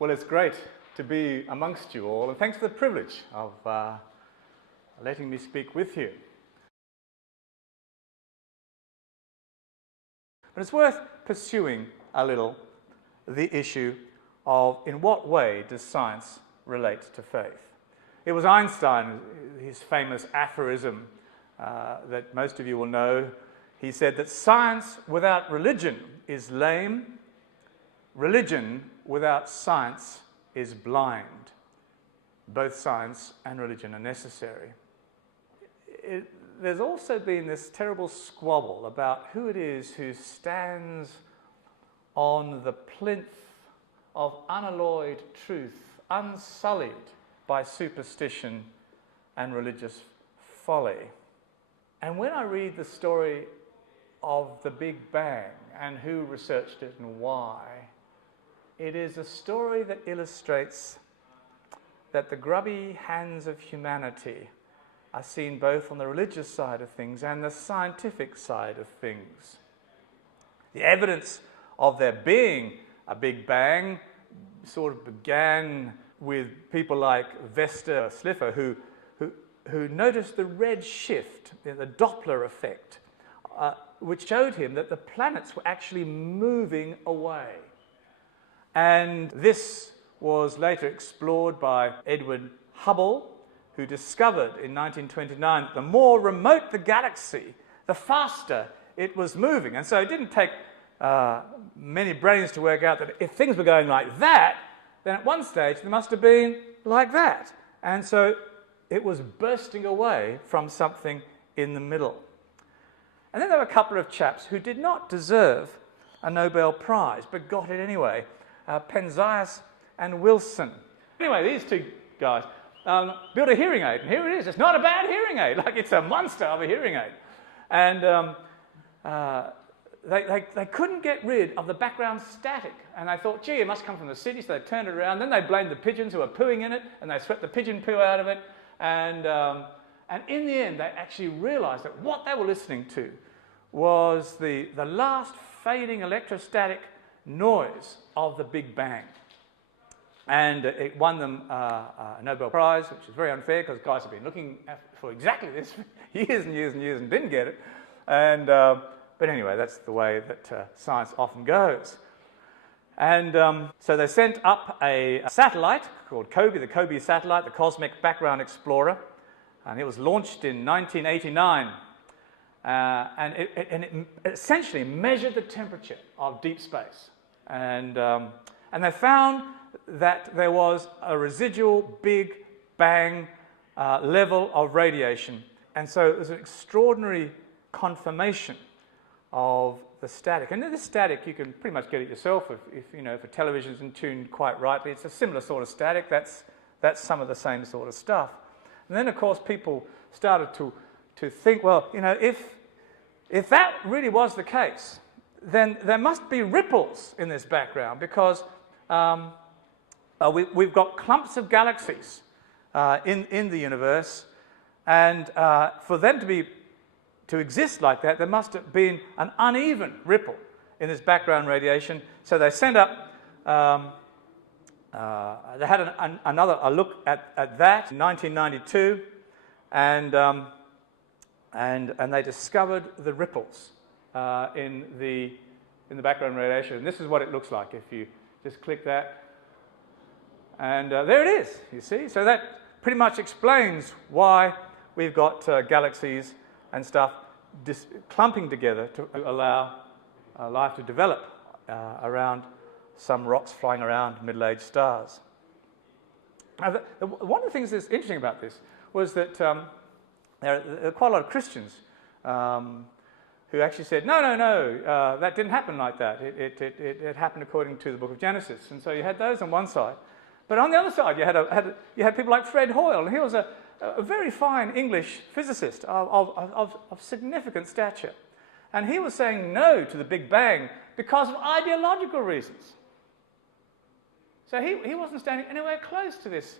Well, it's great to be amongst you all, and thanks for the privilege of letting me speak with you. But it's worth pursuing a little the issue of in what way does science relate to faith. It was Einstein, his famous aphorism that most of you will know. He said that science without religion is lame, religion without science is blind. Both science and religion are necessary. There's also been this terrible squabble about who it is who stands on the plinth of unalloyed truth, unsullied by superstition and religious folly. And when I read the story of the Big Bang and who researched it and why, it is a story that illustrates that the grubby hands of humanity are seen both on the religious side of things and the scientific side of things. The evidence of there being a Big Bang sort of began with people like Vesta Slipher, who noticed the red shift, the Doppler effect, which showed him that the planets were actually moving away. And this was later explored by Edwin Hubble, who discovered in 1929 that the more remote the galaxy, the faster it was moving. And so it didn't take many brains to work out that if things were going like that, then at one stage they must have been like that. And so it was bursting away from something in the middle. And then there were a couple of chaps who did not deserve a Nobel Prize, but got it anyway. Penzias and Wilson. Anyway, these two guys built a hearing aid, and here it is. It's not a bad hearing aid, like it's a monster of a hearing aid. And they couldn't get rid of the background static. And they thought, gee, it must come from the city, so they turned it around. Then they blamed the pigeons who were pooing in it, and they swept the pigeon poo out of it. And in the end, they actually realized that what they were listening to was the last fading electrostatic noise of the Big Bang. And it won them a Nobel Prize, which is very unfair because guys have been looking for exactly this for years and years and years and didn't get it. And, but anyway, that's the way that science often goes. And so they sent up a satellite called COBE, the COBE satellite, the Cosmic Background Explorer, and it was launched in 1989. And it essentially measured the temperature of deep space. And they found that there was a residual Big Bang level of radiation. And so it was an extraordinary confirmation of the static. And this static, you can pretty much get it yourself if you know, if a television isn't tuned quite rightly. It's a similar sort of static. That's some of the same sort of stuff. And then, of course, people started to think, well, you know, if that really was the case, then there must be ripples in this background because we've got clumps of galaxies in the universe, and for them to exist like that, there must have been an uneven ripple in this background radiation. So they sent up, they had a look at that in 1992, and they discovered the ripples in the background radiation. And this is what it looks like if you just click that. And there it is, you see. So that pretty much explains why we've got galaxies and stuff clumping together to allow life to develop around some rocks flying around middle-aged stars. Now, one of the things that's interesting about this was that there are quite a lot of Christians who actually said, no, that didn't happen like that. It happened according to the book of Genesis. And so you had those on one side. But on the other side, you had people like Fred Hoyle, and he was a very fine English physicist of significant stature. And he was saying no to the Big Bang because of ideological reasons. So he wasn't standing anywhere close to this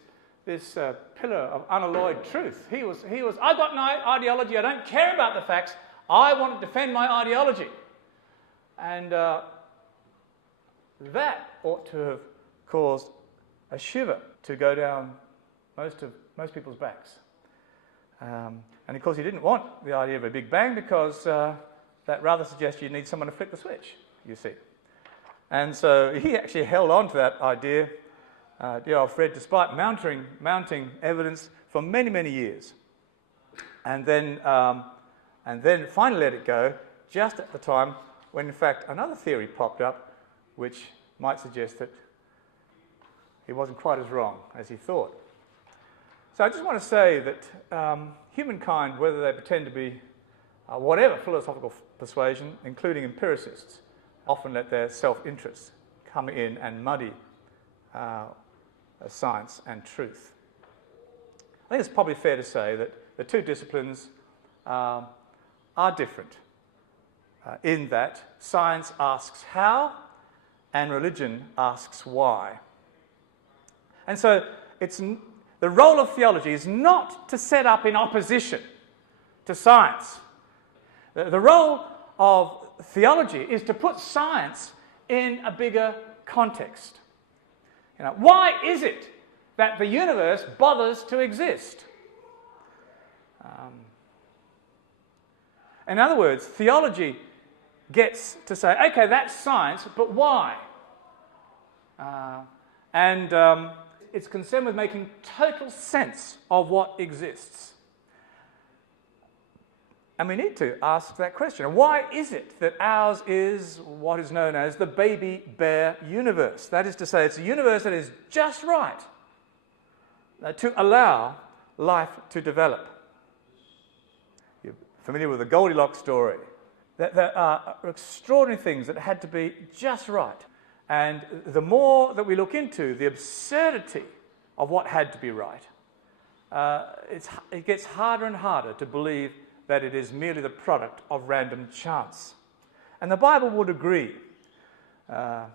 pillar of unalloyed truth. He was, I've got no ideology, I don't care about the facts, I want to defend my ideology. And that ought to have caused a shiver to go down most people's backs. And of course he didn't want the idea of a Big Bang because that rather suggests you need someone to flick the switch, you see. And so he actually held on to that idea, dear old Fred, despite mounting evidence for many, many years. And then finally let it go just at the time when, in fact, another theory popped up which might suggest that he wasn't quite as wrong as he thought. So I just want to say that humankind, whether they pretend to be whatever philosophical persuasion, including empiricists, often let their self-interest come in and muddy science and truth. I think it's probably fair to say that the two disciplines are different in that science asks how and religion asks why. And so the role of theology is not to set up in opposition to science. The role of theology is to put science in a bigger context. Why is it that the universe bothers to exist? In other words, theology gets to say, okay, that's science, but why? It's concerned with making total sense of what exists. And we need to ask that question. Why is it that ours is what is known as the baby bear universe? That is to say, it's a universe that is just right to allow life to develop. You're familiar with the Goldilocks story. There are extraordinary things that had to be just right. And the more that we look into the absurdity of what had to be right, it gets harder and harder to believe that it is merely the product of random chance. And the Bible would agree. A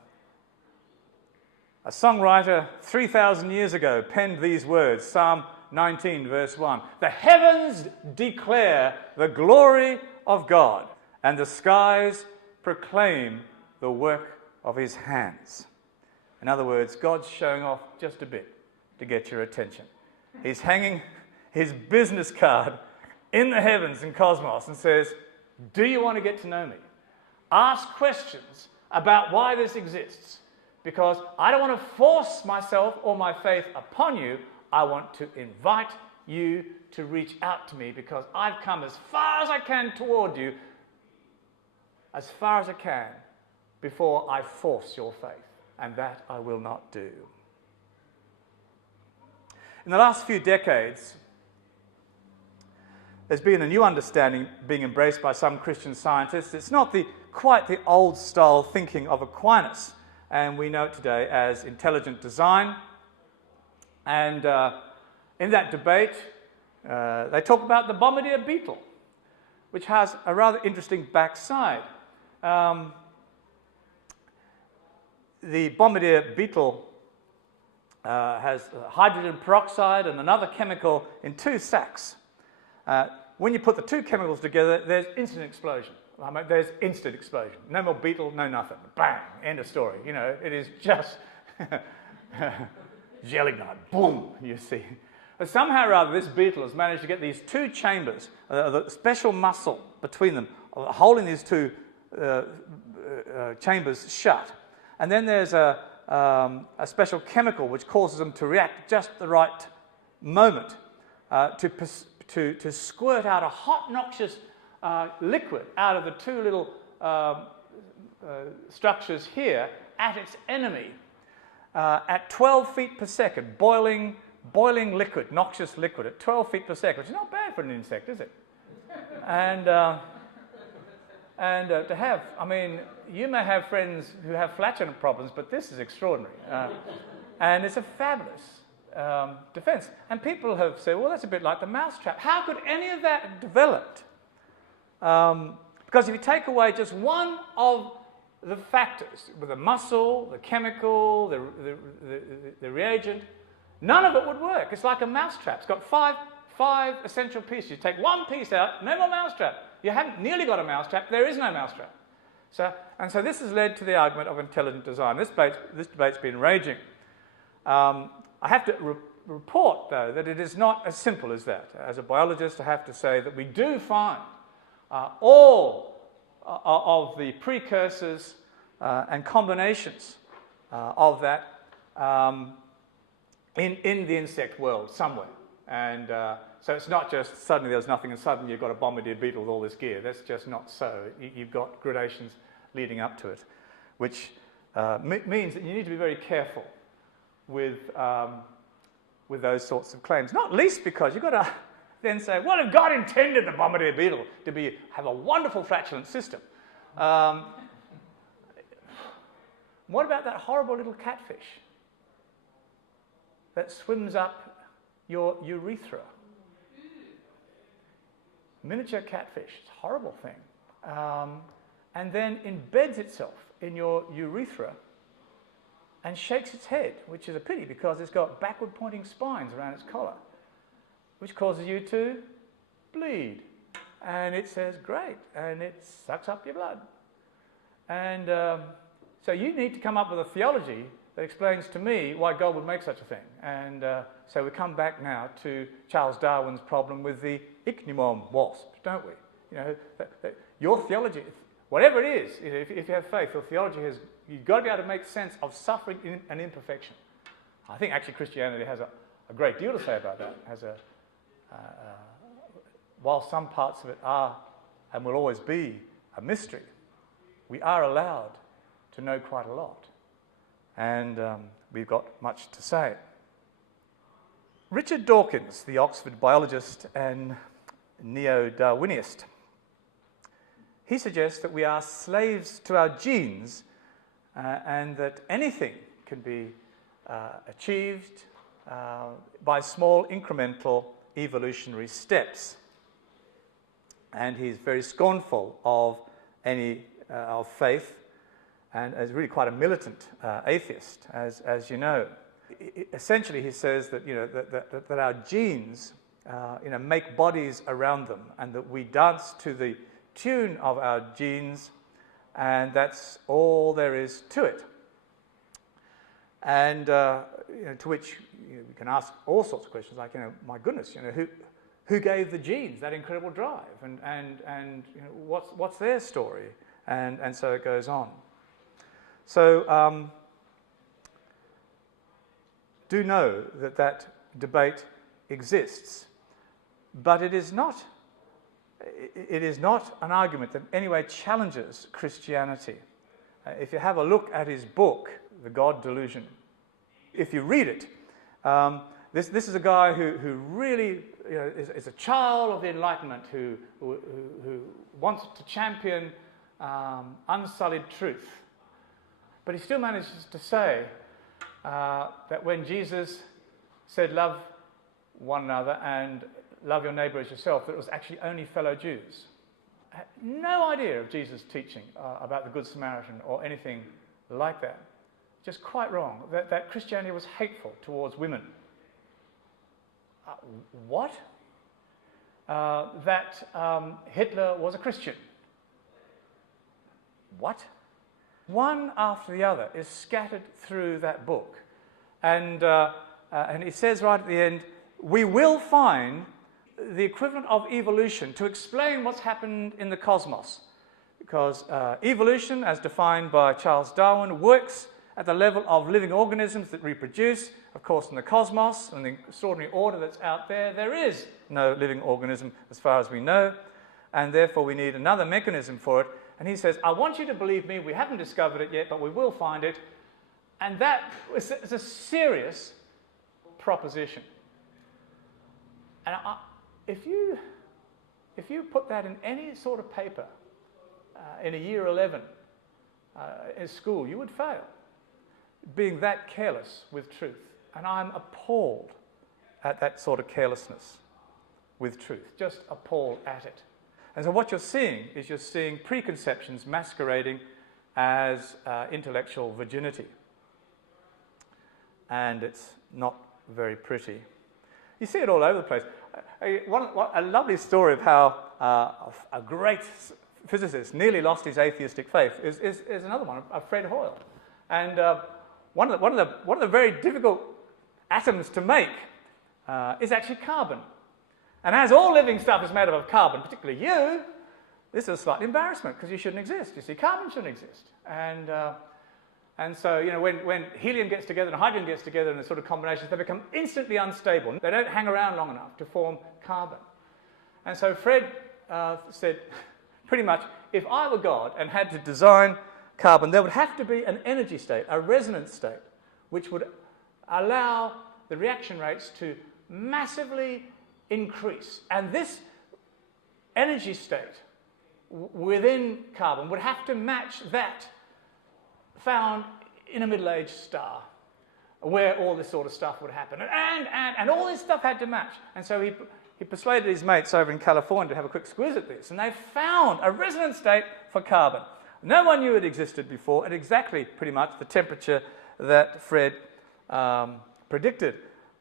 songwriter 3,000 years ago penned these words, Psalm 19, verse 1. The heavens declare the glory of God, and the skies proclaim the work of his hands. In other words, God's showing off just a bit to get your attention. He's hanging his business card in the heavens and cosmos and says, do you want to get to know me? Ask questions about why this exists, because I don't want to force myself or my faith upon you. I want to invite you to reach out to me because I've come as far as I can toward you, as far as I can, before I force your faith, and that I will not do. In the last few decades, there's been a new understanding being embraced by some Christian scientists. It's not quite the old-style thinking of Aquinas, and we know it today as intelligent design. And in that debate, they talk about the bombardier beetle, which has a rather interesting backside. The bombardier beetle has hydrogen peroxide and another chemical in two sacs. When you put the two chemicals together, there's instant explosion. There's instant explosion. No more beetle, no nothing. Bang, end of story. It is just gelignite. Boom, you see. But somehow or other, this beetle has managed to get these two chambers, the special muscle between them, holding these two chambers shut. And then there's a special chemical which causes them to react just at the right moment to squirt out a hot, noxious liquid out of the two little structures here at its enemy at 12 feet per second, boiling liquid, noxious liquid at 12 feet per second, which is not bad for an insect, is it? And to have, you may have friends who have flatulent problems, but this is extraordinary. And it's a fabulous defense. And people have said, well, that's a bit like the mousetrap. How could any of that have developed? Because if you take away just one of the factors, with the muscle, the chemical, the reagent, none of it would work. It's like a mousetrap. It's got five essential pieces. You take one piece out, no more mousetrap. You haven't nearly got a mousetrap. There is no mousetrap. So this has led to the argument of intelligent design. This debate's been raging. I have to report, though, that it is not as simple as that. As a biologist, I have to say that we do find all of the precursors and combinations of that in the insect world somewhere. And so it's not just suddenly there's nothing and suddenly you've got a bombardier beetle with all this gear. That's just not so. You've got gradations leading up to it, which means that you need to be very careful with those sorts of claims. Not least because you've got to then say, well, if God intended the bombardier beetle to have a wonderful flatulent system, what about that horrible little catfish that swims up your urethra? Miniature catfish, it's a horrible thing. And then embeds itself in your urethra and shakes its head, which is a pity because it's got backward pointing spines around its collar, which causes you to bleed. And it says, great, and it sucks up your blood. And so you need to come up with a theology that explains to me why God would make such a thing. And so we come back now to Charles Darwin's problem with the ichneumon wasp, don't we? You know, your theology, whatever it is, if you have faith, your theology has, you've got to be able to make sense of suffering and imperfection. I think actually Christianity has a great deal to say about that. While some parts of it are and will always be a mystery, we are allowed to know quite a lot. And we've got much to say. Richard Dawkins, the Oxford biologist and neo-Darwinist, he suggests that we are slaves to our genes and that anything can be achieved by small incremental evolutionary steps. And he's very scornful of any of faith and is really quite a militant atheist, as you know. Essentially, he says that, you know, that our genes make bodies around them and that we dance to the tune of our genes, and that's all there is to it. And to which we can ask all sorts of questions like, my goodness, who gave the genes that incredible drive, and what's their story, and so it goes on. So do know that debate exists, but it is not an argument that in any way challenges Christianity. If you have a look at his book, The God Delusion, if you read it, this is a guy who really is a child of the Enlightenment who wants to champion unsullied truth. But he still manages to say that when Jesus said love one another and love your neighbour as yourself, that it was actually only fellow Jews. I had no idea of Jesus' teaching about the Good Samaritan or anything like that. Just quite wrong. That Christianity was hateful towards women. What? That Hitler was a Christian. What? One after the other is scattered through that book. And it says right at the end, we will find the equivalent of evolution to explain what's happened in the cosmos. Because evolution, as defined by Charles Darwin, works at the level of living organisms that reproduce. Of course, in the cosmos and the extraordinary order that's out there, there is no living organism as far as we know, and therefore we need another mechanism for it. And he says, I want you to believe me, we haven't discovered it yet, but we will find it. And that is a serious proposition. And if you put that in any sort of paper in a year 11 in school, you would fail, being that careless with truth. And I'm appalled at that sort of carelessness with truth, just appalled at it. And so what you're seeing is you're seeing preconceptions masquerading as intellectual virginity. And it's not very pretty. You see it all over the place. A lovely story of how a great physicist nearly lost his atheistic faith is another one, of Fred Hoyle. And one of the very difficult atoms to make is actually carbon. And as all living stuff is made up of carbon, particularly you, this is a slight embarrassment because you shouldn't exist. You see, carbon shouldn't exist. And so, you know, when helium gets together and hydrogen gets together in a sort of combinations, they become instantly unstable. They don't hang around long enough to form carbon. And so Fred said, pretty much, if I were God and had to design carbon, there would have to be an energy state, a resonance state, which would allow the reaction rates to massively increase. And this energy state within carbon would have to match that found in a middle-aged star, where all this sort of stuff would happen. And all this stuff had to match. And so he persuaded his mates over in California to have a quick squeeze at this, and they found a resonance state for carbon. No one knew it existed before at exactly, pretty much, the temperature that Fred predicted.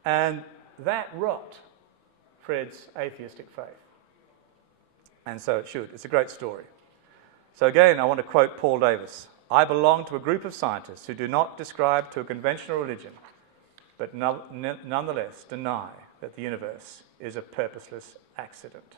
And that rocked Fred's atheistic faith. And so it should. It's a great story. So again, I want to quote Paul Davis. I belong to a group of scientists who do not describe to a conventional religion, but nonetheless deny that the universe is a purposeless accident.